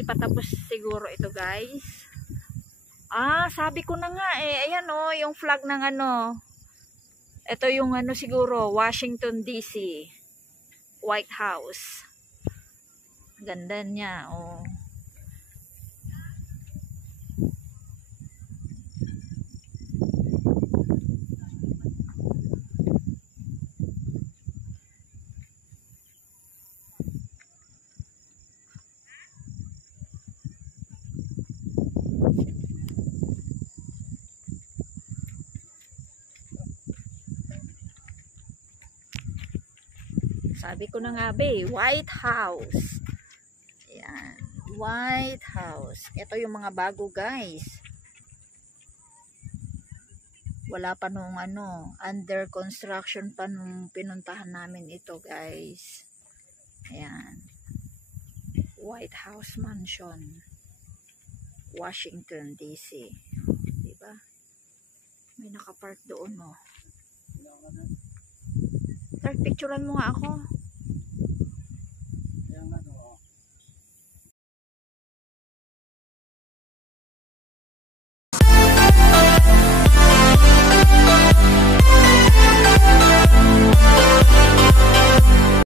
hindi pa tapos siguro ito, guys. Sabi ko na nga eh. Ayan oh, yung flag ng ano. Ito yung ano siguro, Washington DC. White House. Ganda niya, oh. Sabi ko na nga be, White House. Ayan, White House. Ito yung mga bago, guys. Wala pa nung ano, under construction pa nung pinuntahan namin ito, guys. Ayan. White House Mansion. Washington DC. Diba? May nakapark doon, oh. Start picturean mo nga ako.